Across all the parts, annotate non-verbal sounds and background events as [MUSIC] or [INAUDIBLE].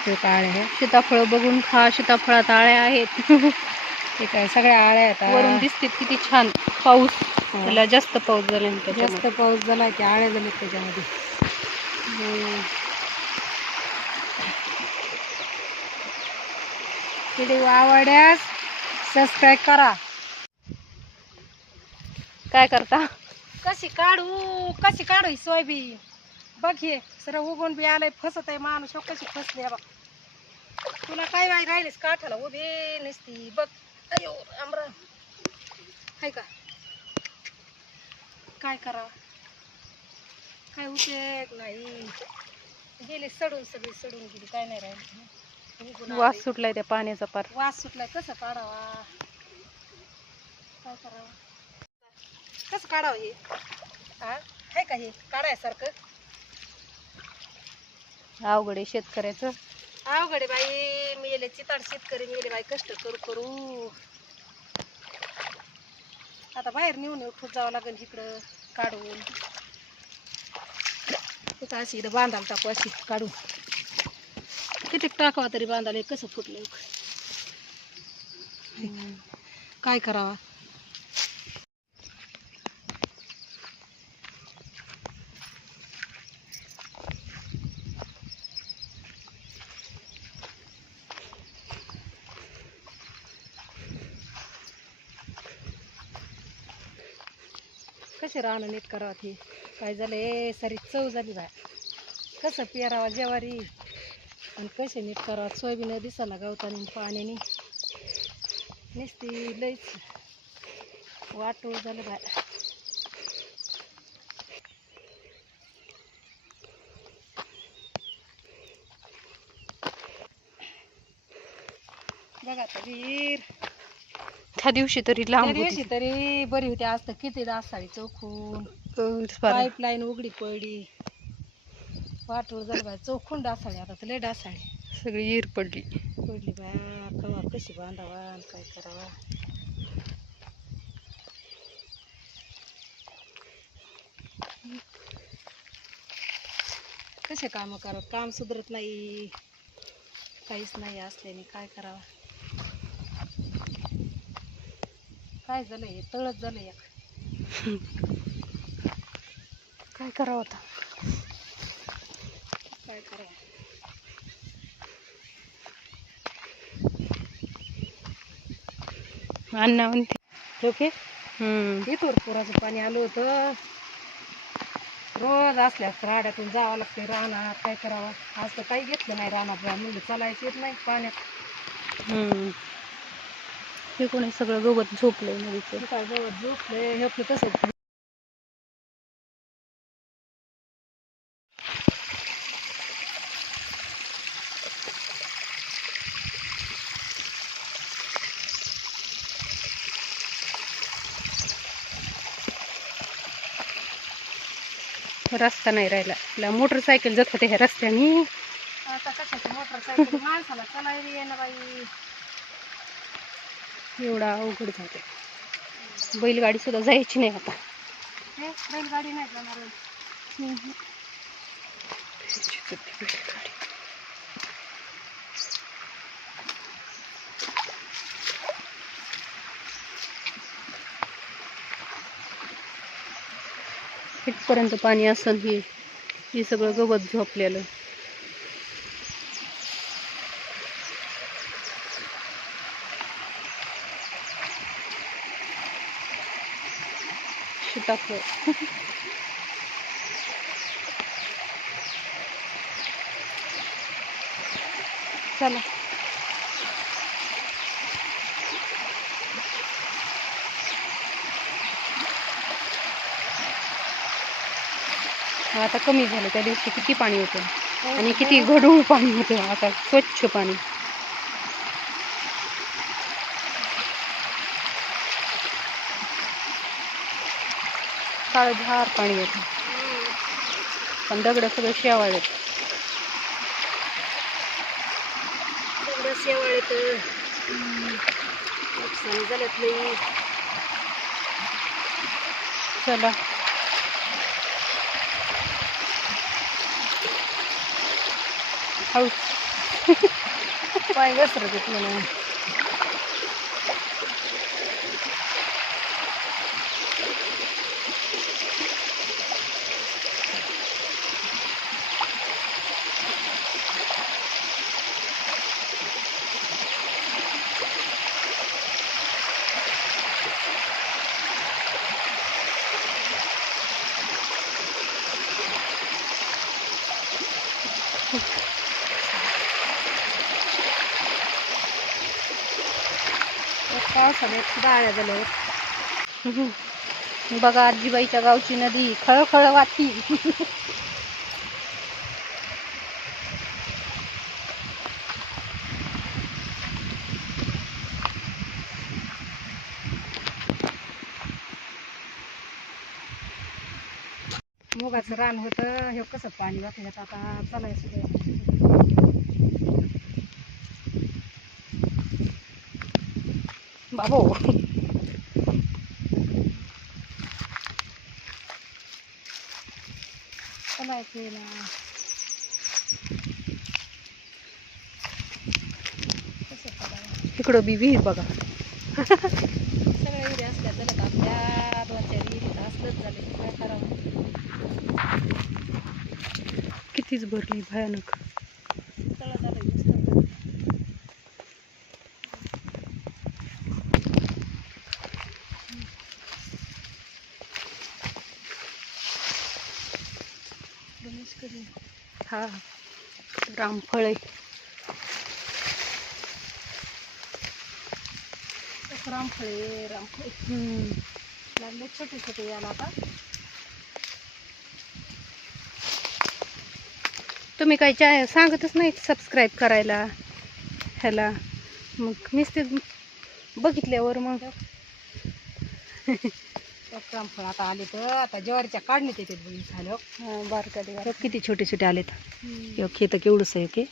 हे आळ्या आहे सीताफळं बघून खा सीताफळात आळ्या आहेत ते काय सगळ्या आळ्या आहेत वरून. दिसते किती छान पाऊस हो. त्याला जास्त पाऊस झाला जास्त. पाऊस झाला की आळ्या झाल्यात त्याच्यामध्ये हम्म. व्हिडिओ आवडल्यास सबस्क्राईब करा काय करता कशी काढू कशी काढू ही सोयाबीन बघ हे सरळ उगून बी आलंय फसत आहे माणूस हो कशी फसली बघ. तुला काय बाई राहिलीस काठाला उभी नसती बघ. अयो आमरा. हाय का? काय करा काय उपयोग नाही. गेली सडून सगळी सडून गेली काय नाही राहिलं. वास. सुटलाय त्या पाण्याचा पार. वास सुटलाय कसं काढावा? काय करावं? कसं काढावं हे? हा आहे का हे? काढायसारखं? अवघड आहे शेतकऱ्याचं. अवघड आहे बाई. मेले चिताड शेतकरी मेले बाई कष्ट करू करू. आता बाहेर नेऊन येऊ जावं लागेल इकडं काढून. तिथं अशी इथं बांधायला टाकू अशी काढून. किती टाकावा तरी बांधायला कसं फुटलं काय करावा? कसे राहणं नीट करावं ती? काय झालं ए सारी चव झाली बाय. कसं पेरावा जेवारी? आणि कसे नीट करावं? सोयाबीन दिसायला गवताने पाण्याने. नुसती लईच वाटोळ झालं बाय. बघा आता वीर. त्या दिवशी तरी त्या लांब दिवशी तरी बरी होती. आज तर किती दासाळी चौकून. होती पाईपलाईन उघडी पडली. वाटोळ झालं बाय चौकून डासाळी आता तर लय डासाळी सगळी ईर पडली. पडली बाया कवा कशी बांधावा आणि काय करावा? कसे काम करत? काम सुधरत नाही. काहीच नाही असल्याने काय करावा? काय झालं हे तळच झालं एक. काय करावं आता? काय करावं? अण्णा म्हणते. ओके हम्म. इथवर पुराचं पाणी आलं होतं. रोज असल्यास राड्यातून जावं लागते रानात काय करावं? आज तर काही घेतलं नाही रानात. जा म्हणजे चालायचं येत नाही पाण्यात. हम्म. हे कोणी सगळं गवत झोपलंय नदीचं. काय गवत झोपले हे आपलं कसं रस्ता नाही राहिला. आपल्या मोटरसायकल जात होते ह्या रस्त्याने. आता कशाची मोटरसायकल? माणसाला चालायला येणं बाई. एवढा अवघड झाले बैलगाडी सुद्धा जायची नाही आता. हे बैलगाडी नाही जाणार इथपर्यंत पाणी असेल हे सगळं गवत झोपलेलं. सीताफळ चला। आता कमी झालं त्या दिवशी किती पाणी होतं? आणि किती गढूळ पाणी होतं आता? स्वच्छ पाणी. काळझार पाणी येतं. पण दगड सगळं शेवाळेत तेवढं शेवाळ येतं. नुकसान झाल्यात चला. हळू पाय घसरत येत म्हणून. पावसाळ्यात गाळ्या झाल्या बघा आजीबाईच्या गावची नदी खळखळ वाटती. मुगाचं रान होतं. हे कसं पाणी वाटलं आता चालायचं बाबो चालायचं ना इकडं बी विहीर बघा. सगळ्या विहिरी असल्या झाल्यात आपल्या दोन चार विहिरीत असलंच झालं. काय करावं? कितीच भरली भयानक तळं झालं नुसतं. गणेश कधी हा रामफळ आहे. रामफळे रामफळे हम्म. लागले छोटे छोटे याला आता. तुम्ही काही चा सांगतच नाही सबस्क्राईब करायला. ह्याला. मग नुसते बघितल्यावर मग. [LAUGHS] रामफळ आता आले तर आता ज्वारीच्या काढण्यात येते बघी झालं. हा, बारका किती छोटे छोटे आलेत. सबस्क्राईब खेत केवढंच आहे ओके?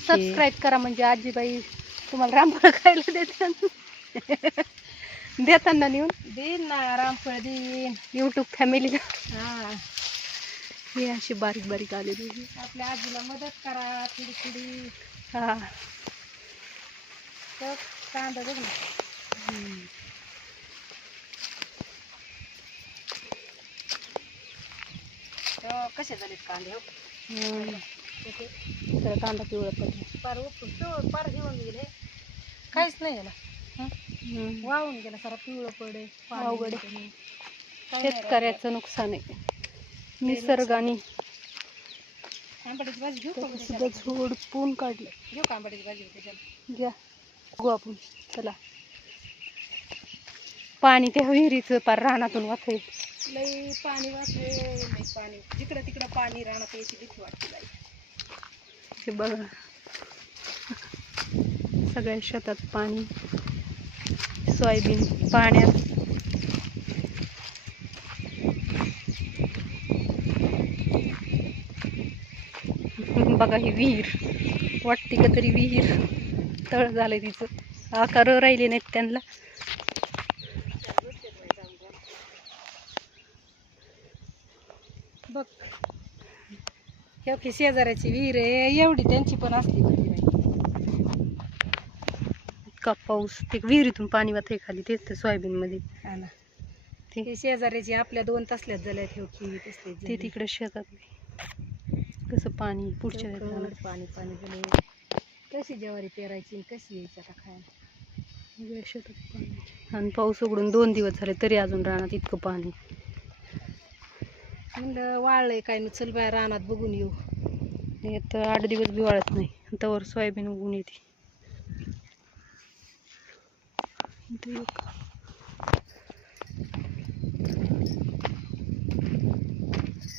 सबस्क्राईब करा म्हणजे आजीबाई तुम्हाला रामफळ खायला देतात. देताना नेऊन. देईन ना रामफळ देईन. यूट्यूब फॅमिलीला हा. ही अशी बारीक बारीक आलेली आपल्या आजीला मदत करा थोडी थोडी. हा. तर कांदा बघ ना. कसे झालेत कांदे हो? तर कांदा पिवळा पडला. पार उपटून पिवळं पार घेऊन गेले. काहीच नाही याला हम्म. वाळून गेला सारा पिवळं पडे पाणी अवघड नाही. काही. काही नाही राहिलं. शेतकऱ्याचं नुकसान. आहे निसर्गाने आंबाड्याची भाजी घेऊ का त्याचं बरं सुद्धा त्याच्यात? झोड पून काढलं. घेऊ का आंबाड्याची भाजी त्याच्यात घ्या. बघू आपण. चला. पाणी त्या विहिरीचं पार रानातून वाचेल लई पाणी वाचले लई पाणी. जिकडं तिकडं पाणी राहणार याची भीती वाटते बाई. हे बघा सगळ्या शेतात पाणी. सोयाबीन पाण्यात. बघा ही विहीर. वाटते का तरी विहीर. तळ झालं तिचं. आकार राहिले नाहीत त्यांना बघ की शेजाऱ्याची विहीर आहे. एवढी त्यांची पण भरली बाई इतका पाऊस ते विहिरीतून पाणी वाहतंय खाली तेच ते सोयाबीन मध्ये हा ना. ते शेजाऱ्याची आपल्या दोन तसल्याच झाल्या ठेव की ते तिकडे शेतात कसं पाणी पुढच्या. पाणी पाणी झाले कशी ज्वारी पेरायची आणि कशी यायची आता खायला? सगळ्या शेतात पाणी. आणि पाऊस उघडून दोन दिवस झाले तरी अजून रानात इतकं पाणी. म्हणलं वाळलंय काय मग चल बाय रानात बघून येऊ. हे तर आठ दिवस बी वाळत नाही. तर सोयाबीन उगून येते.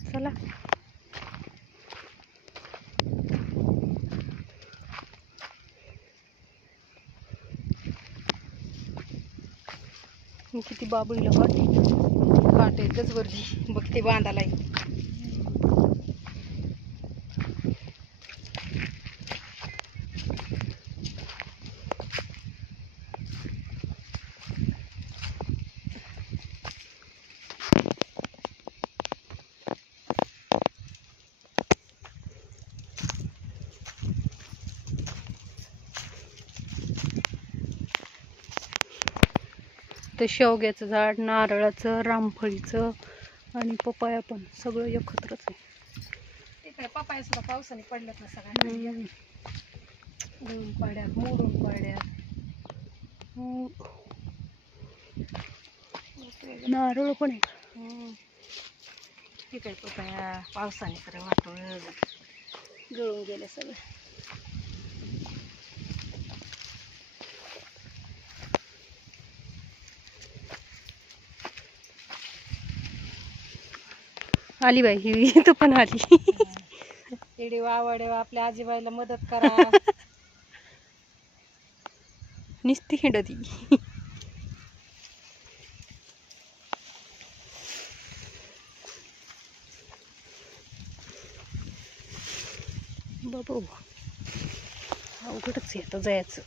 चला. किती बाबळीला वाटते काटे गजवरली बघ ते बांधायला इथं शेवग्याचं झाड नारळाचं रामफळीचं आणि पपाया पण सगळं एकत्रच आहे पपाया सुद्धा पावसाने पडल्यात ना सगळ्या हम्म. गळून पड्यात मोडून हम्म. नारळ पण आहे. ठीक आहे पपाया पावसाने तर वाटोळ गळून गेले सगळे आली बाई ही [LAUGHS] इथं पण आली. इडी वावडे आपल्या आजीबाईला मदत करा. [LAUGHS] निस्ती हिंडती. बाबा अवघडच आहे आता जायचं.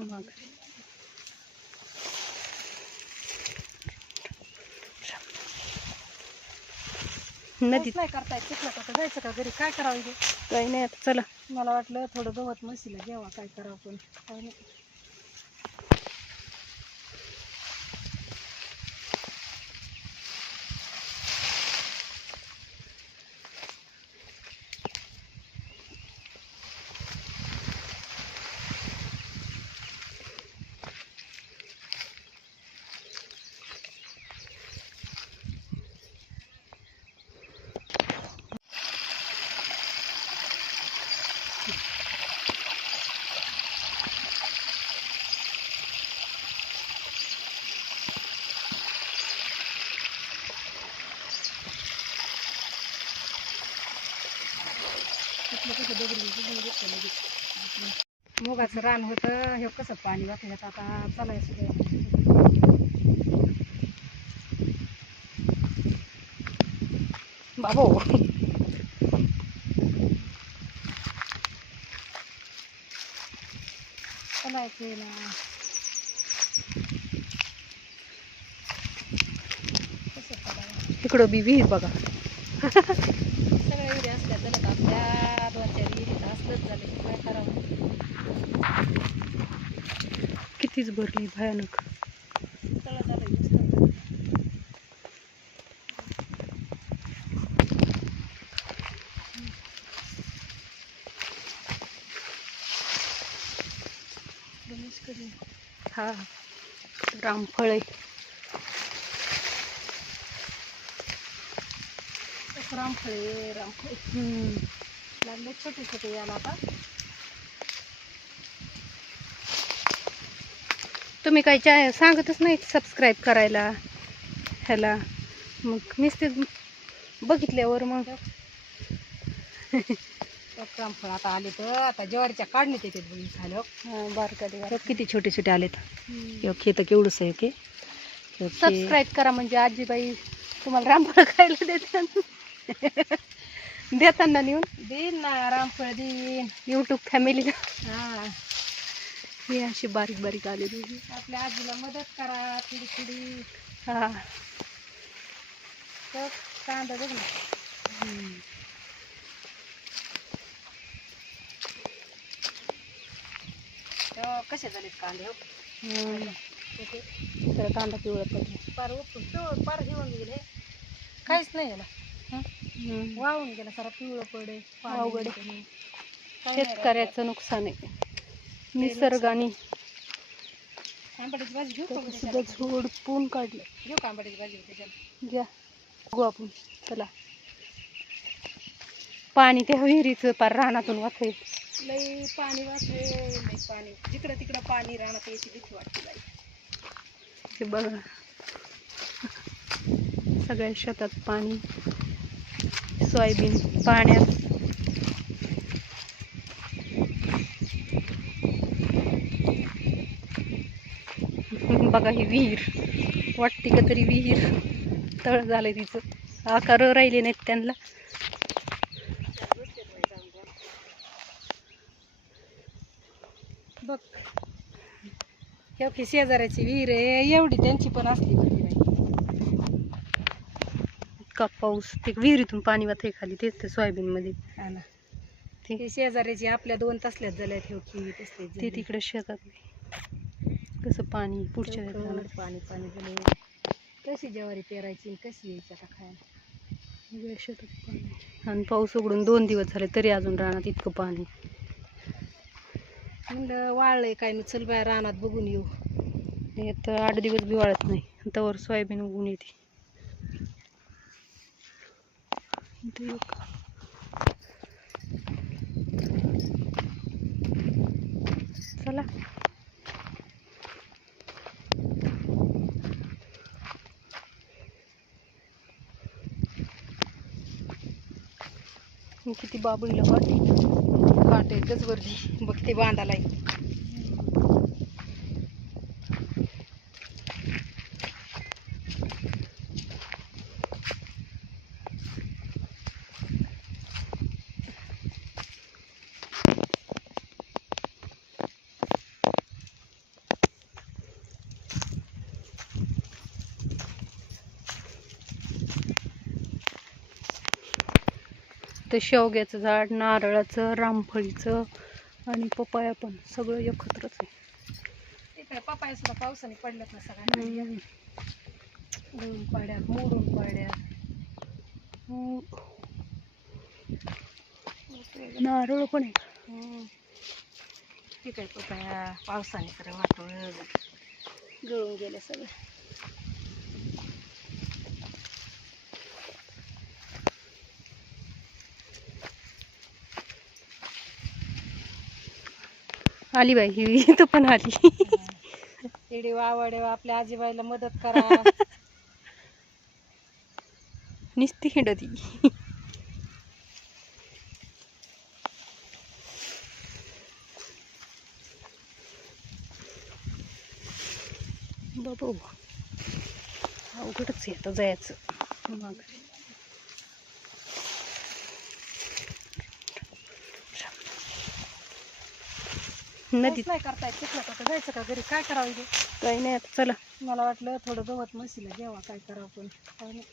माघारी नदीत. नाही करता येत. चिखलात आता जायचं का घरी? काय करावं इथे काही नाही आता चला. मला वाटलं थोडं गवत म्हशीला जेव्हा काय करावं पण. काय नाही तिथलं कसं दगडी बुजून घेतलं लगेच. मुगाचं रान होतं हे कसं पाणी वाटण्यात आता चालायचं बाबो. चालायचं ना. कसं इकडं बी विहीर बघा [LAUGHS] सगळ्या विहिरी असल्या झाल्यात आपल्या दोन चार विहिरीत असलंच झालं की काय करावं कितीच भरली भयानक. हा रामफळ आहे. रामफळे रामफळे. हम्म. लागले छोटे छोटे याला आता. तुम्ही काही चा सांगतच नाही सबस्क्राईब करायला. ह्याला. मग नुसते बघितल्यावर मग. रामफळ आता आले तर आता ज्वारीच्या काढण्यात येते झालं. बारकाली हे किती छोटे छोटे आलेत. खेत केवढंच आहे ओके? सबस्क्राईब करा म्हणजे आजीबाई तुम्हाला रामफळ खायला देतात. देताना नेऊन. देईन ना रामफळ देईन. यूट्यूब फॅमिलीला हा. ही अशी बारीक बारीक आलेली आपल्या आजीला मदत करा थोडी थोडी. हा. तर कांदा बघ ना. तर कसे झालेत कांदे हो? तर कांदा पिवळा पडला पार उपटून पिवळं पार घेऊन गेले काहीच नाही याला. वाहून गेला सारा पिवळं पडे अवघड. शेतकऱ्याचं नुकसान आहे. निसर्गाने राहिलं. आंबाड्याची भाजी घेऊ सुद्धा? झोडपून काढलं. घेऊ का आंबाड्याची भाजी घ्या. बघू आपण. चला. पाणी त्या विहिरीचं पार रानातून वाचय लई पाणी वाचले लई पाणी. जिकडं तिकडं पाणी राहणार याची भीती वाटते. हे बघा. सगळ्या शेतात पाणी. सोयाबीन पाण्यात. बघा ही विहीर. वाटते का तरी विहीर. तळ झालंय तिचं. आकार राहिले नाहीत त्यांना. बघ. एवढी शेजाऱ्याची विहीर आहे. एवढी त्यांची पण असली बरं इतका पाऊस. ते विहिरीतून पाणी वाहतंय खाली. तेच ते सोयाबीन मध्ये ते शेजाऱ्याची आपल्या दोन तसल्याच झाल्या ते झाले. तिकडे शेतात. कसं पाणी पुढच्या पाणी पाणी झाले कशी ज्वारी पेरायची आणि कशी यायची आता खायला? सगळ्या शेतात पाणी. आणि पाऊस उघडून दोन दिवस झाले तरी अजून रानात इतकं पाणी. म्हणलं वाळलंय काय मी चल बाय रानात बघून येऊ. येत आठ दिवस बी वाळत नाही. त्यावर सोयाबीन उगून येते. इथं एक चला. किती बाबळीला वाटते काट एकच वरती. बघते बांधायला तर शेवग्याचं झाड नारळाचं रामफळीचं आणि पपाया पण सगळं एकत्रच आहे. काय पपाया सुद्धा पावसाने पडल्यात ना सगळ्या. गळून पड्यात मोडून पड्यात नारळ पण आहे. हम्म. ते काय पपाया पावसाने तर वाटोळ. गळून गेले सगळे. आली बाई ही [LAUGHS] इथं पण आली. इडी वावडे आपल्या आजीबाईला मदत करा. [LAUGHS] निस्ती हिंडती बाबू अवघडच आता जायचं. माघारी. नदीत. नाही करता येत. चिखलात आता जायचं का घरी? काय करावं इथे? काही नाही आता चला. मला वाटलं थोडं गवत म्हशीला घ्यावा काय करावं पण. काय नाही